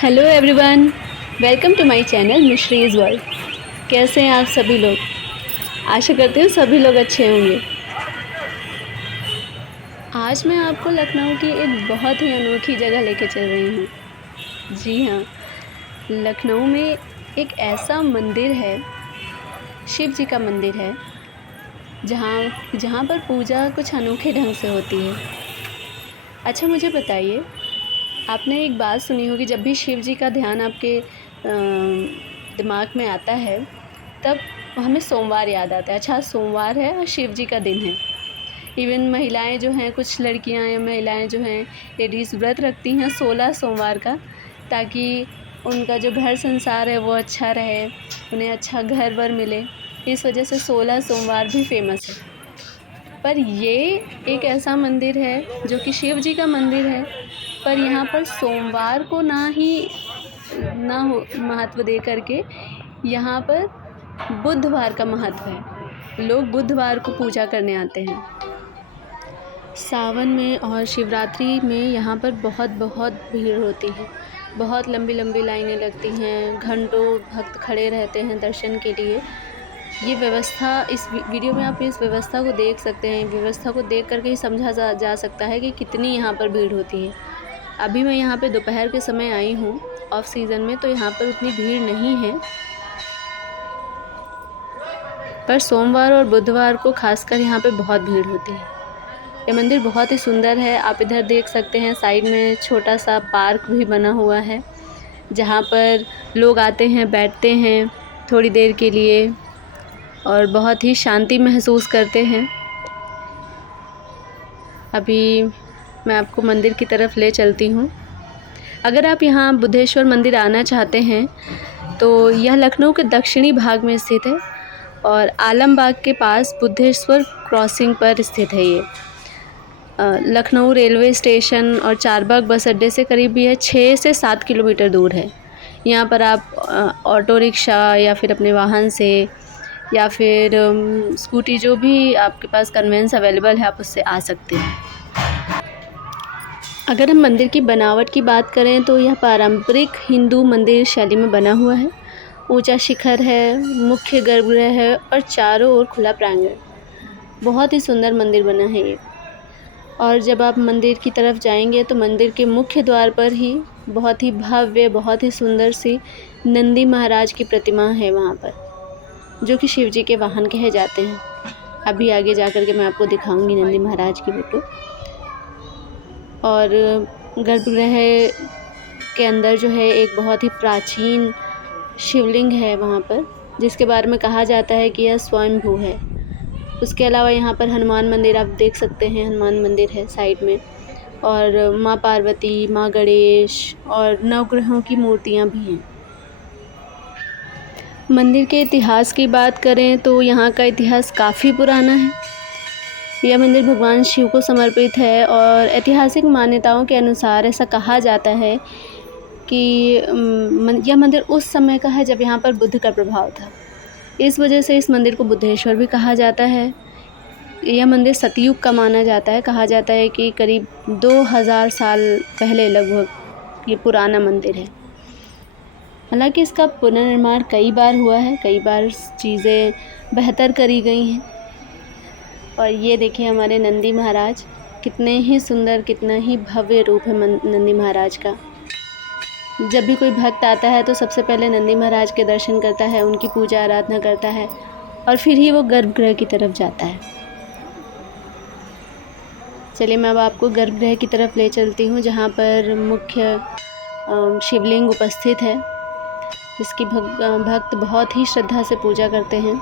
Hello everyone, welcome to my channel Mishri's world. कैसे हैं आप सभी लोग? आशा करती हूँ सभी लोग अच्छे होंगे। आज मैं आपको लखनऊ की एक बहुत ही अनोखी जगह लेके चल रही हूँ। जी हाँ, लखनऊ में एक ऐसा मंदिर है, शिव जी का मंदिर है, जहाँ जहाँ पर पूजा कुछ अनोखे ढंग से होती है। अच्छा मुझे बताइए, आपने एक बात सुनी होगी, जब भी शिव जी का ध्यान आपके दिमाग में आता है तब हमें सोमवार याद आता है। अच्छा आज सोमवार है और शिव जी का दिन है। इवन महिलाएं जो हैं, कुछ लड़कियां या महिलाएं जो हैं, लेडीज़ व्रत रखती हैं 16 सोमवार का, ताकि उनका जो घर संसार है वो अच्छा रहे, उन्हें अच्छा घर वर मिले। इस वजह से 16 सोमवार भी फेमस है। पर ये एक ऐसा मंदिर है जो कि शिव जी का मंदिर है, पर यहाँ पर सोमवार को ना हो महत्व दे करके यहाँ पर बुधवार का महत्व है। लोग बुधवार को पूजा करने आते हैं। सावन में और शिवरात्रि में यहाँ पर बहुत बहुत भीड़ होती है। बहुत लंबी लंबी लाइनें लगती हैं, घंटों भक्त खड़े रहते हैं दर्शन के लिए। ये व्यवस्था, इस वीडियो में आप इस व्यवस्था को देख सकते हैं। व्यवस्था को देख करके ही समझा जा सकता है कि कितनी यहाँ पर भीड़ होती है। अभी मैं यहाँ पे दोपहर के समय आई हूँ, ऑफ सीज़न में, तो यहाँ पर उतनी भीड़ नहीं है, पर सोमवार और बुधवार को खासकर यहाँ पे बहुत भीड़ होती है। ये मंदिर बहुत ही सुंदर है। आप इधर देख सकते हैं, साइड में छोटा सा पार्क भी बना हुआ है, जहाँ पर लोग आते हैं, बैठते हैं थोड़ी देर के लिए और बहुत ही शांति महसूस करते हैं। अभी मैं आपको मंदिर की तरफ ले चलती हूँ। अगर आप यहाँ बुद्धेश्वर मंदिर आना चाहते हैं तो यह लखनऊ के दक्षिणी भाग में स्थित है और आलमबाग के पास बुद्धेश्वर क्रॉसिंग पर स्थित है। ये लखनऊ रेलवे स्टेशन और चारबाग बस अड्डे से करीब यह 6 से 7 किलोमीटर दूर है। यहाँ पर आप ऑटो रिक्शा या फिर अपने वाहन से या फिर स्कूटी, जो भी आपके पास कन्वेंस अवेलेबल है, आप उससे आ सकते हैं। अगर हम मंदिर की बनावट की बात करें तो यह पारंपरिक हिंदू मंदिर शैली में बना हुआ है। ऊंचा शिखर है, मुख्य गर्भगृह है और चारों ओर खुला प्रांगण। बहुत ही सुंदर मंदिर बना है ये। और जब आप मंदिर की तरफ जाएंगे तो मंदिर के मुख्य द्वार पर ही बहुत ही भव्य, बहुत ही सुंदर सी नंदी महाराज की प्रतिमा है वहाँ पर, जो कि शिव जी के वाहन कहे जाते हैं। अभी आगे जा कर के मैं आपको दिखाऊंगी नंदी महाराज की फोटो। और गर्भगृह के अंदर जो है एक बहुत ही प्राचीन शिवलिंग है वहाँ पर, जिसके बारे में कहा जाता है कि यह स्वयंभू है। उसके अलावा यहाँ पर हनुमान मंदिर आप देख सकते हैं, हनुमान मंदिर है साइड में, और माँ पार्वती, माँ गणेश और नवग्रहों की मूर्तियाँ भी हैं। मंदिर के इतिहास की बात करें तो यहाँ का इतिहास काफ़ी पुराना है। यह मंदिर भगवान शिव को समर्पित है और ऐतिहासिक मान्यताओं के अनुसार ऐसा कहा जाता है कि यह मंदिर उस समय का है जब यहाँ पर बुद्ध का प्रभाव था। इस वजह से इस मंदिर को बुद्धेश्वर भी कहा जाता है। यह मंदिर सतयुग का माना जाता है। कहा जाता है कि करीब 2000 साल पहले लगभग ये पुराना मंदिर है। हालांकि इसका पुनर्निर्माण कई बार हुआ है, कई बार चीज़ें बेहतर करी गई हैं। और ये देखिए हमारे नंदी महाराज, कितने ही सुंदर, कितना ही भव्य रूप है नंदी महाराज का। जब भी कोई भक्त आता है तो सबसे पहले नंदी महाराज के दर्शन करता है, उनकी पूजा आराधना करता है और फिर ही वो गर्भगृह की तरफ जाता है। चलिए मैं अब आपको गर्भगृह की तरफ ले चलती हूँ, जहाँ पर मुख्य शिवलिंग उपस्थित है, जिसकी भक्त बहुत ही श्रद्धा से पूजा करते हैं।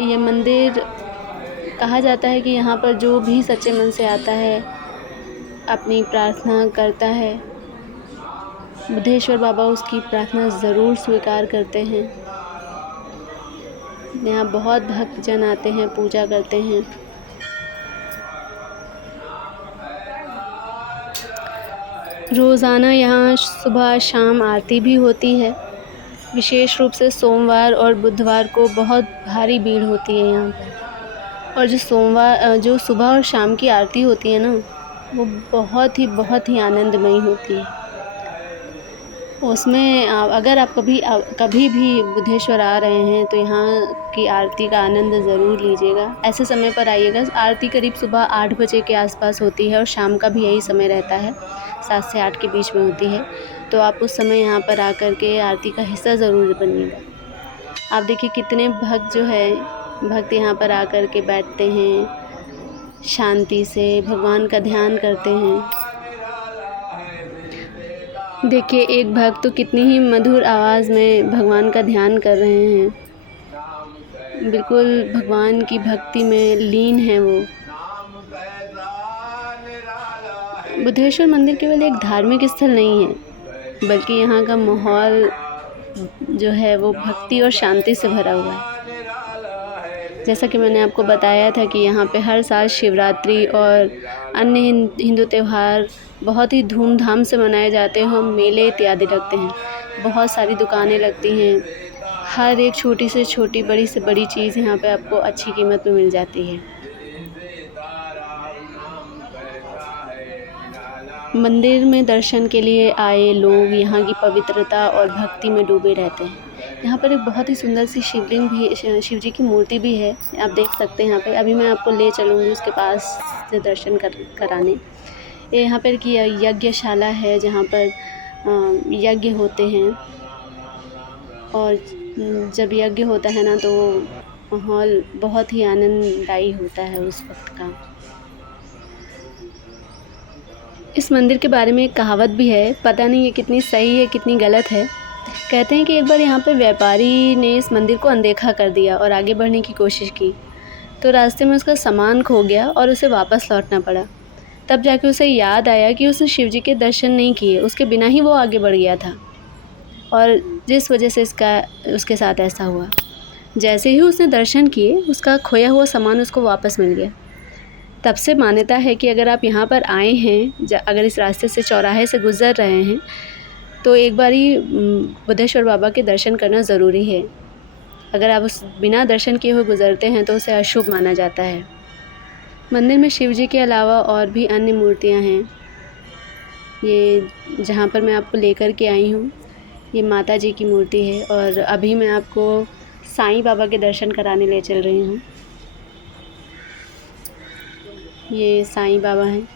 ये मंदिर, कहा जाता है कि यहाँ पर जो भी सच्चे मन से आता है, अपनी प्रार्थना करता है, बुद्धेश्वर बाबा उसकी प्रार्थना ज़रूर स्वीकार करते हैं। यहाँ बहुत भक्तजन आते हैं, पूजा करते हैं। रोज़ाना यहाँ सुबह शाम आरती भी होती है। विशेष रूप से सोमवार और बुधवार को बहुत भारी भीड़ होती है यहाँ पर। और जो सुबह और शाम की आरती होती है ना, वो बहुत ही आनंदमयी होती है। उसमें अगर आप कभी भी बुद्धेश्वर आ रहे हैं तो यहाँ की आरती का आनंद ज़रूर लीजिएगा। ऐसे समय पर आइएगा, आरती करीब सुबह 8 बजे के आसपास होती है और शाम का भी यही समय रहता है, 7 से 8 के बीच में होती है। तो आप उस समय यहाँ पर आकर के आरती का हिस्सा ज़रूर बनिएगा। आप देखिए कितने भक्त यहाँ पर आकर के बैठते हैं, शांति से भगवान का ध्यान करते हैं। देखिए एक भक्त तो कितनी ही मधुर आवाज़ में भगवान का ध्यान कर रहे हैं, बिल्कुल भगवान की भक्ति में लीन है वो। बुद्धेश्वर मंदिर केवल एक धार्मिक स्थल नहीं है, बल्कि यहाँ का माहौल जो है वो भक्ति और शांति से भरा हुआ है। जैसा कि मैंने आपको बताया था कि यहाँ पे हर साल शिवरात्रि और अन्य हिंदू त्यौहार बहुत ही धूमधाम से मनाए जाते हैं। हम मेले इत्यादि लगते हैं, बहुत सारी दुकानें लगती हैं, हर एक छोटी से छोटी बड़ी से बड़ी चीज़ यहाँ पे आपको अच्छी कीमत में मिल जाती है। मंदिर में दर्शन के लिए आए लोग यहाँ की पवित्रता और भक्ति में डूबे रहते हैं। यहाँ पर एक बहुत ही सुंदर सी शिवलिंग भी, शिव जी की मूर्ति भी है, आप देख सकते हैं यहाँ पे। अभी मैं आपको ले चलूँगी उसके पास से दर्शन कराने। यहाँ पर की यज्ञशाला है जहाँ पर यज्ञ होते हैं, और जब यज्ञ होता है ना तो माहौल बहुत ही आनंददायी होता है उस वक्त का। इस मंदिर के बारे में एक कहावत भी है, पता नहीं ये कितनी सही है कितनी गलत है। कहते हैं कि एक बार यहाँ पे व्यापारी ने इस मंदिर को अनदेखा कर दिया और आगे बढ़ने की कोशिश की, तो रास्ते में उसका सामान खो गया और उसे वापस लौटना पड़ा। तब जाके उसे याद आया कि उसने शिव जी के दर्शन नहीं किए, उसके बिना ही वो आगे बढ़ गया था, और जिस वजह से उसके साथ ऐसा हुआ। जैसे ही उसने दर्शन किए, उसका खोया हुआ सामान उसको वापस मिल गया। तब से मान्यता है कि अगर आप यहाँ पर आए हैं, अगर इस रास्ते से चौराहे से गुज़र रहे हैं, तो एक बारी बुद्धेश्वर बाबा के दर्शन करना ज़रूरी है। अगर आप उस बिना दर्शन किए हुए गुज़रते हैं तो उसे अशुभ माना जाता है। मंदिर में शिव जी के अलावा और भी अन्य मूर्तियाँ हैं। ये जहाँ पर मैं आपको लेकर के आई हूँ, ये माता जी की मूर्ति है, और अभी मैं आपको साईं बाबा के दर्शन कराने ले चल रही हूँ। ये साईं बाबा हैं।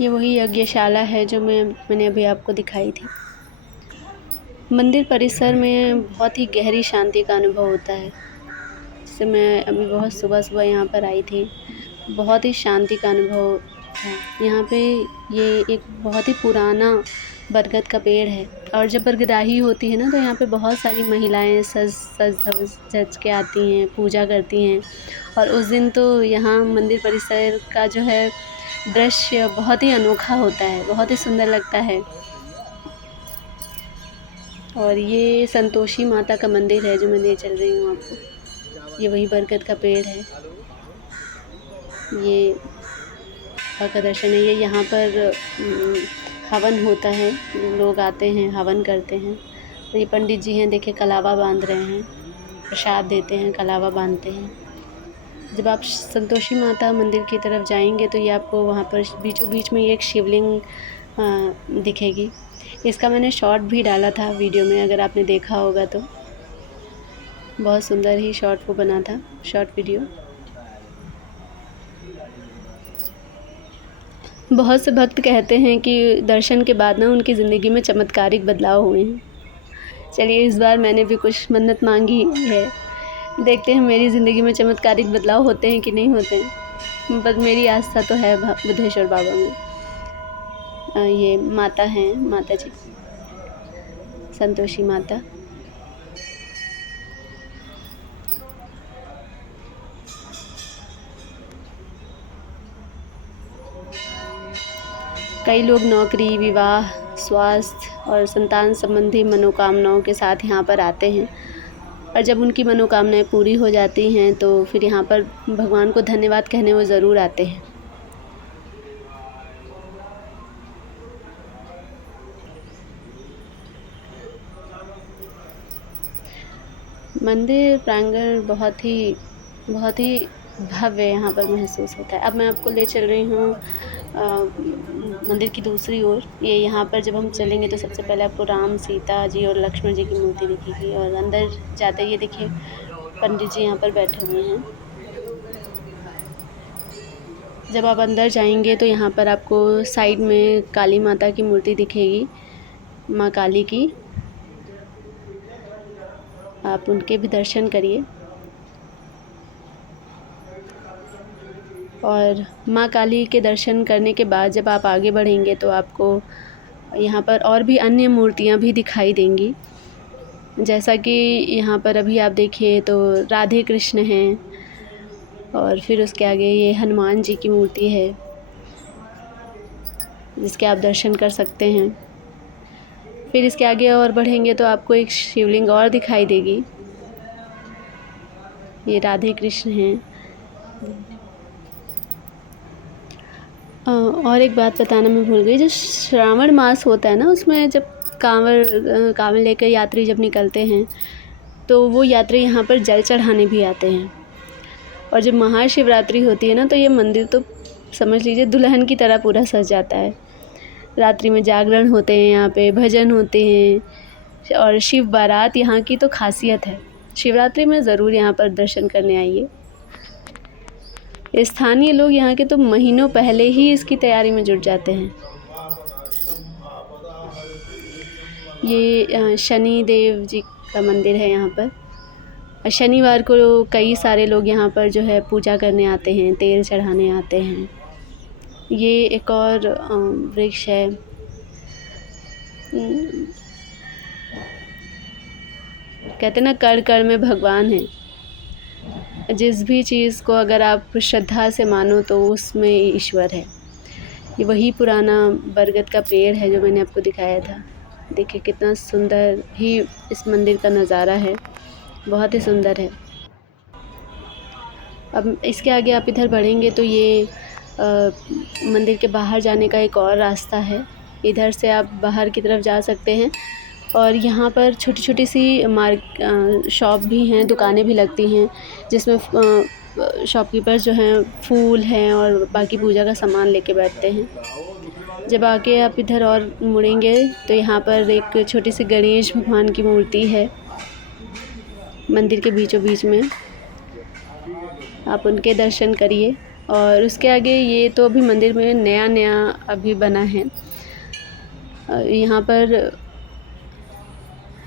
ये वही यज्ञशाला है जो मैंने अभी आपको दिखाई थी। मंदिर परिसर में बहुत ही गहरी शांति का अनुभव होता है। जैसे मैं अभी बहुत सुबह यहाँ पर आई थी, बहुत ही शांति का अनुभव है। यहाँ पे ये एक बहुत ही पुराना बरगद का पेड़ है, और जब बरगदाही होती है ना तो यहाँ पे बहुत सारी महिलाएं सज के आती हैं, पूजा करती हैं। और उस दिन तो यहाँ मंदिर परिसर का जो है दृश्य बहुत ही अनोखा होता है, बहुत ही सुंदर लगता है। और ये संतोषी माता का मंदिर है जो मैं ले चल रही हूँ आपको। ये वही बरगद का पेड़ है, ये का दर्शन है। ये यहाँ पर हवन होता है, लोग आते हैं हवन करते हैं। ये पंडित जी हैं, देखिए कलावा बांध रहे हैं, प्रसाद देते हैं, कलावा बांधते हैं। जब आप संतोषी माता मंदिर की तरफ जाएंगे तो ये आपको वहाँ पर बीचों बीच में एक शिवलिंग दिखेगी। इसका मैंने शॉर्ट भी डाला था वीडियो में, अगर आपने देखा होगा तो। बहुत सुंदर ही शॉर्ट वो बना था, शॉर्ट वीडियो। बहुत से भक्त कहते हैं कि दर्शन के बाद ना उनकी ज़िंदगी में चमत्कारिक बदलाव हुए हैं। चलिए इस बार मैंने भी कुछ मन्नत मांगी है, देखते हैं मेरी ज़िंदगी में चमत्कारिक बदलाव होते हैं कि नहीं होते हैं। बस मेरी आस्था तो है बुद्धेश्वर बाबा में। ये माता हैं, माता जी संतोषी माता। कई लोग नौकरी, विवाह, स्वास्थ्य और संतान संबंधी मनोकामनाओं के साथ यहाँ पर आते हैं, और जब उनकी मनोकामनाएं पूरी हो जाती हैं तो फिर यहाँ पर भगवान को धन्यवाद कहने वो ज़रूर आते हैं। मंदिर प्रांगण बहुत ही भव्य यहाँ पर महसूस होता है। अब मैं आपको ले चल रही हूँ मंदिर की दूसरी ओर। ये यहाँ पर जब हम चलेंगे तो सबसे पहले आपको राम, सीता जी और लक्ष्मण जी की मूर्ति दिखेगी, और अंदर जाते ही ये देखिए पंडित जी यहाँ पर बैठे हुए हैं। जब आप अंदर जाएंगे तो यहाँ पर आपको साइड में काली माता की मूर्ति दिखेगी, माँ काली की। आप उनके भी दर्शन करिए। और माँ काली के दर्शन करने के बाद जब आप आगे बढ़ेंगे तो आपको यहाँ पर और भी अन्य मूर्तियाँ भी दिखाई देंगी। जैसा कि यहाँ पर अभी आप देखिए तो राधे कृष्ण हैं, और फिर उसके आगे ये हनुमान जी की मूर्ति है जिसके आप दर्शन कर सकते हैं। फिर इसके आगे और बढ़ेंगे तो आपको एक शिवलिंग और दिखाई देगी। ये राधे कृष्ण हैं। और एक बात बताना मैं भूल गई, जो श्रावण मास होता है ना, उसमें जब कांवड़ लेकर यात्री जब निकलते हैं तो वो यात्री यहाँ पर जल चढ़ाने भी आते हैं। और जब महाशिवरात्रि होती है ना, तो ये मंदिर तो समझ लीजिए दुल्हन की तरह पूरा सज जाता है। रात्रि में जागरण होते हैं, यहाँ पे भजन होते हैं, और शिव बारात यहाँ की तो खासियत है। शिवरात्रि में ज़रूर यहाँ पर दर्शन करने आइए। स्थानीय लोग यहाँ के तो महीनों पहले ही इसकी तैयारी में जुट जाते हैं। ये शनि देव जी का मंदिर है यहाँ पर। शनिवार को कई सारे लोग यहाँ पर जो है पूजा करने आते हैं, तेल चढ़ाने आते हैं। ये एक और वृक्ष है, कहते ना कण कण में भगवान है। जिस भी चीज़ को अगर आप श्रद्धा से मानो तो उसमें ईश्वर है। ये वही पुराना बरगद का पेड़ है जो मैंने आपको दिखाया था। देखिए कितना सुंदर ही इस मंदिर का नज़ारा है, बहुत ही सुंदर है। अब इसके आगे आप इधर बढ़ेंगे तो ये मंदिर के बाहर जाने का एक और रास्ता है। इधर से आप बाहर की तरफ जा सकते हैं, और यहाँ पर छोटी छोटी सी शॉप भी हैं, दुकानें भी लगती हैं, जिसमें शॉपकीपर्स जो हैं फूल हैं और बाकी पूजा का सामान लेके बैठते हैं। जब आके आप इधर और मुड़ेंगे तो यहाँ पर एक छोटी सी गणेश भगवान की मूर्ति है मंदिर के बीचों बीच में। आप उनके दर्शन करिए। और उसके आगे ये तो अभी मंदिर में नया नया अभी बना है। यहाँ पर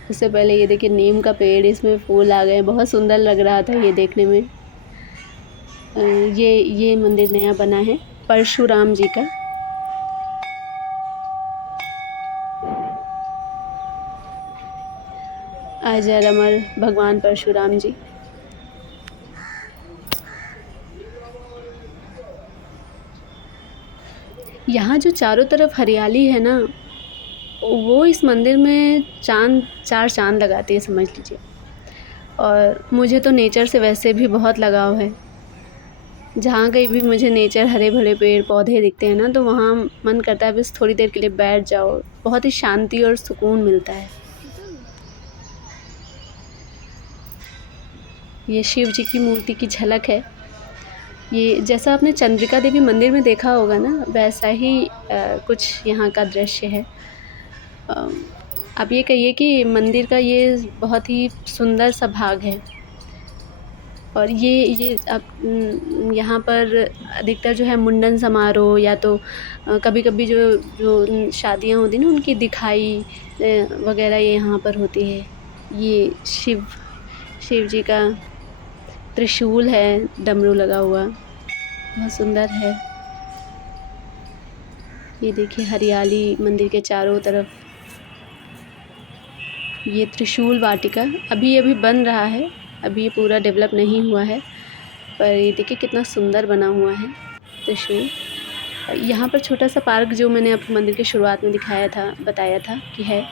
इससे पहले ये देखिए नीम का पेड़, इसमें फूल आ गए, बहुत सुंदर लग रहा था ये देखने में। ये मंदिर नया बना है परशुराम जी का। अजर अमर भगवान परशुराम जी। यहाँ जो चारों तरफ हरियाली है ना, वो इस मंदिर में चार चांद लगाती है, समझ लीजिए। और मुझे तो नेचर से वैसे भी बहुत लगाव है। जहाँ कहीं भी मुझे नेचर, हरे भरे पेड़ पौधे दिखते हैं ना, तो वहाँ मन करता है बस थोड़ी देर के लिए बैठ जाओ। बहुत ही शांति और सुकून मिलता है। ये शिव जी की मूर्ति की झलक है। ये जैसा आपने चंद्रिका देवी मंदिर में देखा होगा ना, वैसा ही कुछ यहाँ का दृश्य है। आप ये कहिए कि मंदिर का ये बहुत ही सुंदर सा भाग है। और ये आप यहाँ पर अधिकतर जो है मुंडन समारोह या तो कभी कभी जो शादियाँ होती हैं ना, उनकी दिखाई वगैरह ये यहाँ पर होती है। ये शिव जी का त्रिशूल है, डमरू लगा हुआ, बहुत सुंदर है। ये देखिए हरियाली मंदिर के चारों तरफ। ये त्रिशूल वाटिका अभी बन रहा है, अभी ये पूरा डेवलप नहीं हुआ है, पर ये देखिए कितना सुंदर बना हुआ है त्रिशूल। यहाँ पर छोटा सा पार्क जो मैंने आपको मंदिर की शुरुआत में बताया था कि है,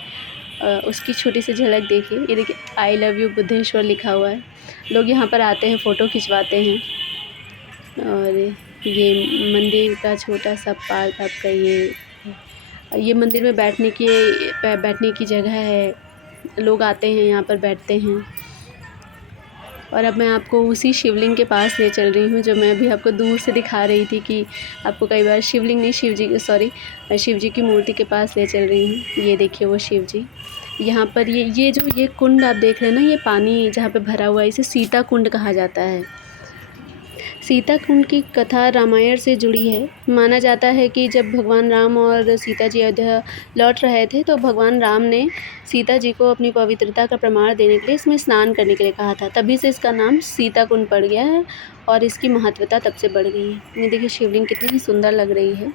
उसकी छोटी सी झलक देखिए। ये देखिए आई लव यू बुद्धेश्वर लिखा हुआ है। लोग यहाँ पर आते हैं, फ़ोटो खिंचवाते हैं। और ये मंदिर का छोटा सा पार्क आपका ये मंदिर में बैठने की जगह है। लोग आते हैं यहाँ पर बैठते हैं। और अब मैं आपको उसी शिवलिंग के पास ले चल रही हूँ जो मैं अभी आपको दूर से दिखा रही थी कि आपको कई बार शिवलिंग नहीं शिव जी की मूर्ति के पास ले चल रही हूँ। ये देखिए वो शिव जी। यहाँ पर ये कुंड आप देख रहे हैं ना, ये पानी जहाँ पे भरा हुआ है इसे सीता कुंड कहा जाता है। सीता कुंड की कथा रामायण से जुड़ी है। माना जाता है कि जब भगवान राम और सीता जी अयोध्या लौट रहे थे तो भगवान राम ने सीता जी को अपनी पवित्रता का प्रमाण देने के लिए इसमें स्नान करने के लिए कहा था। तभी से इसका नाम सीता कुंड पड़ गया है और इसकी महत्वता तब से बढ़ गई है। ये देखिए शिवलिंग कितनी ही सुंदर लग रही है।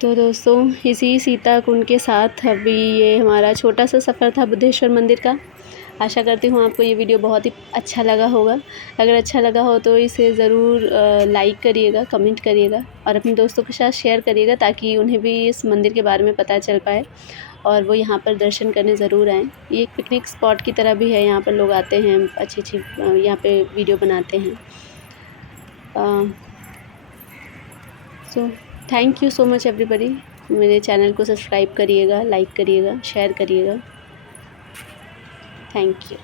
तो दोस्तों इसी सीता कुंड के साथ अभी ये हमारा छोटा सा सफ़र था बुद्धेश्वर मंदिर का। आशा करती हूँ आपको ये वीडियो बहुत ही अच्छा लगा होगा। अगर अच्छा लगा हो तो इसे ज़रूर लाइक करिएगा, कमेंट करिएगा और अपने दोस्तों के साथ शेयर करिएगा ताकि उन्हें भी इस मंदिर के बारे में पता चल पाए और वो यहाँ पर दर्शन करने ज़रूर आएँ। ये एक पिकनिक स्पॉट की तरह भी है, यहाँ पर लोग आते हैं, अच्छी यहाँ पे वीडियो बनाते हैं। So thank you so much everybody. मेरे चैनल को सब्सक्राइब करिएगा, लाइक करिएगा, शेयर करिएगा। Thank you.